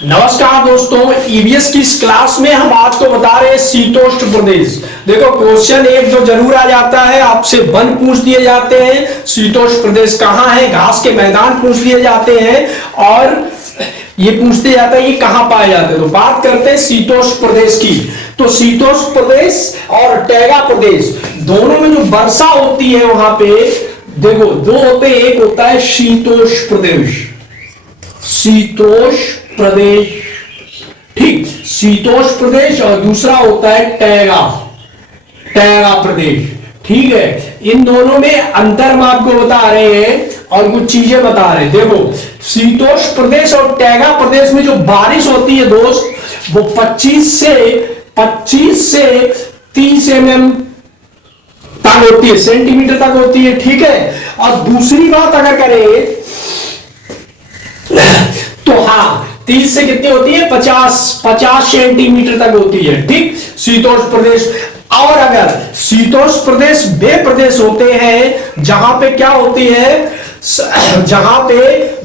नमस्कार दोस्तों, ईवीएस की इस क्लास में हम आपको बता रहे हैं शीतोष्ण प्रदेश। देखो क्वेश्चन एक दो जरूर आ जाता है, आपसे वन पूछ दिए जाते हैं, शीतोष्ण प्रदेश कहाँ है, घास के मैदान पूछ दिए जाते हैं और ये पूछते जाता है ये कहाँ पाए जाते हैं। तो बात करते हैं शीतोष्ण प्रदेश की। तो शीतोष्ण प्रदेश और टैगा प्रदेश दोनों में जो वर्षा होती है वहां पे देखो दो होते हैं, एक होता है शीतोष्ण प्रदेश, शीतोष्ण प्रदेश, ठीक, शीतोष्ण प्रदेश, और दूसरा होता है टैगा, टैगा प्रदेश, ठीक है। इन दोनों में अंतर हम आपको बता रहे हैं और कुछ चीजें बता रहे हैं। देखो शीतोष्ण प्रदेश और टैगा प्रदेश में जो बारिश होती है दोस्त, वो 25 से 30 तक होती है, सेंटीमीटर तक होती है, ठीक है। और दूसरी बात अगर करें तो हाँ 30 से कितनी होती है, 50 सेंटीमीटर तक होती है, ठीक, शीतोष्ण प्रदेश। और अगर शीतोष्ण प्रदेश वे प्रदेश होते हैं जहां पे क्या होती है, जहां पे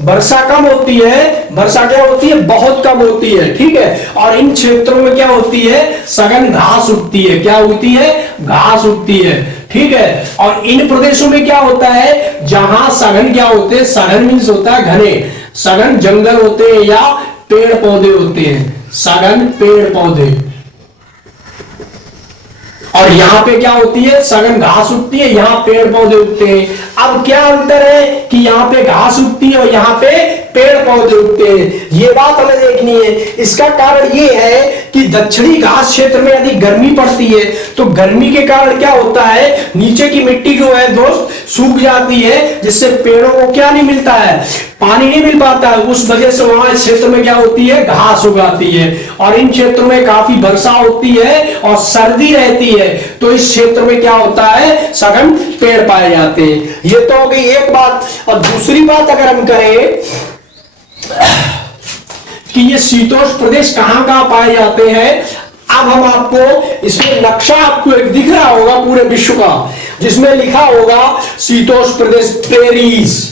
वर्षा कम होती है, वर्षा क्या होती है, बहुत कम होती है, ठीक है। और इन क्षेत्रों में क्या होती है, सघन घास उगती है, क्या उगती है, घास उगती है, ठीक है। और इन प्रदेशों में क्या होता है, जहां सघन क्या होते हैं, सघन मीन्स होता है घने, सघन जंगल होते हैं या पेड़ पौधे होते हैं, सघन पेड़ पौधे। और यहां पे क्या होती है, सघन घास उगती है, यहां पेड़ पौधे उगते हैं। अब क्या अंतर है कि यहां पे घास उगती है और यहां पे पेड़ पौधे उगते हैं, ये बात हमें देखनी है। इसका कारण ये है कि दक्षिणी घास क्षेत्र में यदि गर्मी पड़ती है तो गर्मी के कारण क्या होता है, नीचे की मिट्टी जो है दोस्त सूख जाती है, जिससे पेड़ों को क्या नहीं मिलता है, पानी नहीं मिल पाता है। उस वजह से वहां इस क्षेत्र में क्या होती है, घास उगाती है। और इन क्षेत्रों में काफी वर्षा होती है और सर्दी रहती है, तो इस क्षेत्र में क्या होता है, सघन पेड़ पाए जाते हैं। ये तो हो गई एक बात। और दूसरी बात अगर हम करें कि ये शीतोष्ण प्रदेश कहां कहां पाए जाते हैं, अब हम आपको इसमें नक्शा आपको एक दिख रहा होगा पूरे विश्व का, जिसमें लिखा होगा शीतोष्ण प्रदेश पेरिस,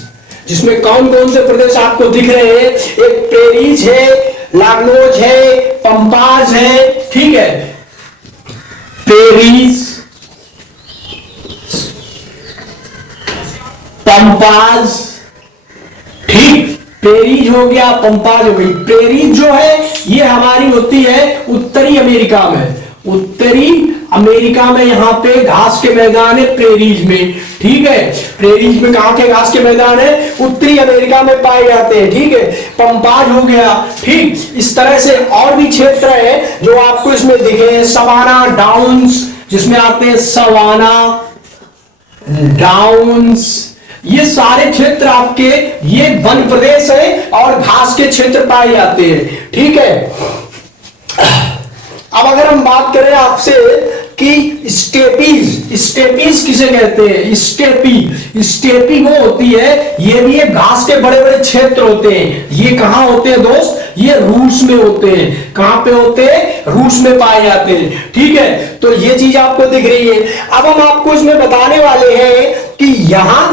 जिसमें कौन कौन से प्रदेश आपको दिख रहे हैं, एक पेरिस है, लाग्नोज है, पंपाज है, ठीक है, पेरिस, पंपाज, ठीक, पेरिस हो गया, पंपाज हो गई। पेरिस जो है ये हमारी होती है उत्तरी अमेरिका में, उत्तरी अमेरिका में, यहां पे घास के मैदान है पेरिस में, ठीक है। पेरिस में कहां के घास के मैदान है, उत्तरी अमेरिका में पाए जाते हैं, ठीक है। पंपाज हो गया, ठीक। इस तरह से और भी क्षेत्र है जो आपको इसमें दिखे, सवाना डाउन्स जिसमें आते हैं, सवाना डाउन्स, ये सारे क्षेत्र आपके ये वन प्रदेश है और घास के क्षेत्र पाए जाते हैं, ठीक है। अब अगर हम बात करें आपसे कि स्टेपीज, स्टेपीज किसे कहते हैं, स्टेपी वो होती है, ये भी एक घास के बड़े बड़े क्षेत्र होते हैं। ये कहां होते हैं दोस्त, ये रूस में होते हैं। कहां पे होते हैं, रूस में पाए जाते हैं, ठीक है। तो ये चीज आपको दिख रही है। अब हम आपको इसमें बताने वाले हैं कि यहां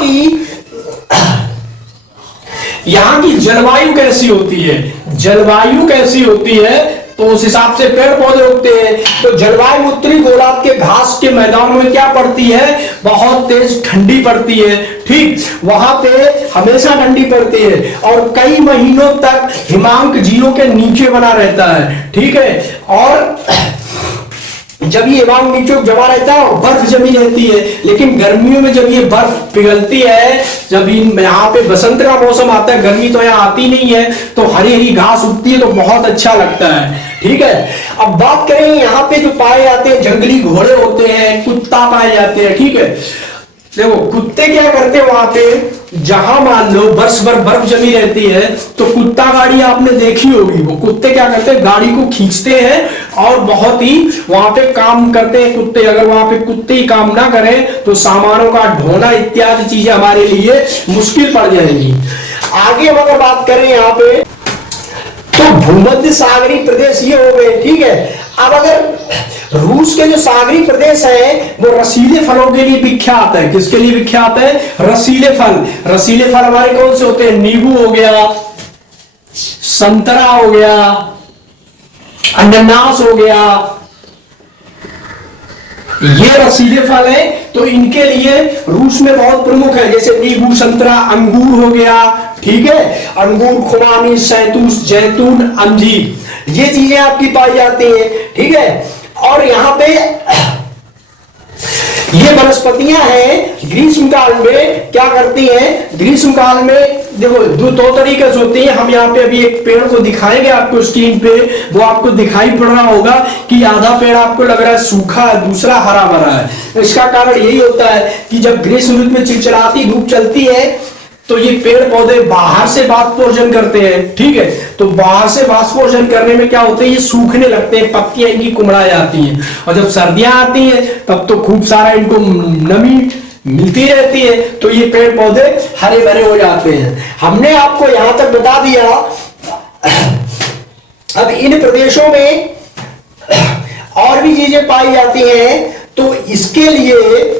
की जलवायु कैसी होती है, जलवायु कैसी होती है, तो उस हिसाब से पेड़ पौधे उगते हैं। तो जलवायु उत्तरी गोलार्ध के घास के मैदानों में क्या पड़ती है, बहुत तेज ठंडी पड़ती है, ठीक, वहां पे हमेशा ठंडी पड़ती है और कई महीनों तक हिमांक 0 के नीचे बना रहता है, ठीक है। और जब ये हिमांक नीचे जमा रहता है और बर्फ जमी रहती है, लेकिन गर्मियों में जब ये बर्फ पिघलती है, जब यहाँ पे बसंत का मौसम आता है, गर्मी तो यहाँ आती नहीं है, तो हरी हरी घास उगती है, तो बहुत अच्छा लगता है, ठीक है। अब बात करें यहाँ पे जो पाए जाते हैं, जंगली घोड़े होते हैं, कुत्ता पाए जाते हैं, ठीक है। देखो कुत्ते क्या करते हैं वहां पे, जहां मान लो वर्ष भर बर्फ जमी रहती है, तो कुत्ता गाड़ी आपने देखी होगी, वो कुत्ते क्या करते हैं, गाड़ी को खींचते हैं और बहुत ही वहां पे काम करते हैं कुत्ते। अगर वहां पे कुत्ते ही काम ना करें तो सामानों का ढोना इत्यादि चीजें हमारे लिए मुश्किल पड़ जाएंगी। आगे हम अगर बात करें यहाँ पे, तो भूमध्य सागरीय प्रदेश ये हो गए, ठीक है। अब अगर रूस के जो सागरीय प्रदेश है वो रसीले फलों के लिए विख्यात है। किसके लिए विख्यात है? रसीले फल। रसीले फल हमारे कौन से होते हैं? नींबू हो गया, संतरा हो गया, अनानास हो गया, ये रसीले फल है, तो इनके लिए रूस में बहुत प्रमुख है, जैसे नींबू, संतरा, अंगूर हो गया, ठीक है, अंगूर, खुबानी, शहतूत, जैतून, अंजीर, ये चीजें आपकी पाई जाती है, ठीक है। और यहां पे ये वनस्पतियां हैं, ग्रीष्म काल में क्या करती हैं, ग्रीष्म काल में देखो दो तरीके से होती है। हम यहाँ पे अभी एक पेड़ को दिखाएंगे आपको स्क्रीन पे, वो आपको दिखाई पड़ रहा होगा कि आधा पेड़ आपको लग रहा है सूखा है, दूसरा हरा भरा है। इसका कारण यही होता है कि जब ग्रीष्म ऋतु में चिलचिलाती धूप चलती है तो ये पेड़ पौधे बाहर से वाष्पोषण करते हैं, ठीक है, तो बाहर से वाष्पोषण करने में क्या होता है, ये सूखने लगते हैं, पत्तियां इनकी कुमड़ा जाती हैं, और जब सर्दियां आती हैं तब तो खूब सारा इनको नमी मिलती रहती है, तो ये पेड़ पौधे हरे भरे हो जाते हैं। हमने आपको यहां तक बता दिया। अब इन प्रदेशों में और भी चीजें पाई जाती हैं, तो इसके लिए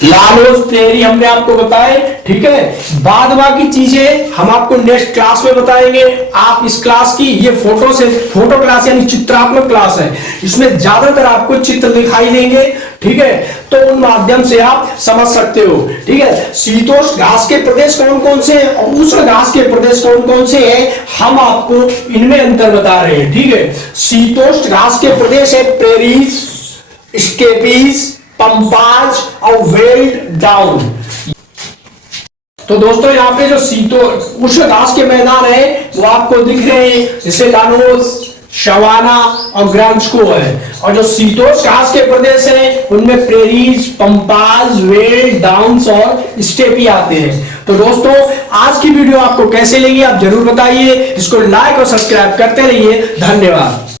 लाल प्रेरी हमने आपको बताए, ठीक है। बाद बाकी चीजें हम आपको नेक्स्ट क्लास में बताएंगे। आप इस क्लास की, ये फोटो क्लास यानी चित्रात्मक क्लास है, इसमें ज्यादातर आपको चित्र दिखाई देंगे, ठीक है, तो उन माध्यम से आप समझ सकते हो, ठीक है। शीतोष्ण घास के प्रदेश कौन कौन से हैं और उष्ण घास के प्रदेश कौन कौन से हैं, हम आपको इनमें अंतर बता रहे हैं, ठीक है। शीतोष्ण घास के प्रदेश है प्रेरीज, स्टेपीज, पंपाज और वेल्ड डाउन। तो दोस्तों यहाँ पे जो उष्ण घास के मैदान है वो आपको दिख रहे हैं, जैसे लानोस, शवाना और ग्रांस्को है, और जो शीतोष्ण घास के प्रदेश हैं उनमें प्रेरीज, पंपाज, वेल्ड, डाउन्स और स्टेपी आते हैं। तो दोस्तों आज की वीडियो आपको कैसे लगी आप जरूर बताइए, इसको लाइक और सब्सक्राइब करते रहिए। धन्यवाद।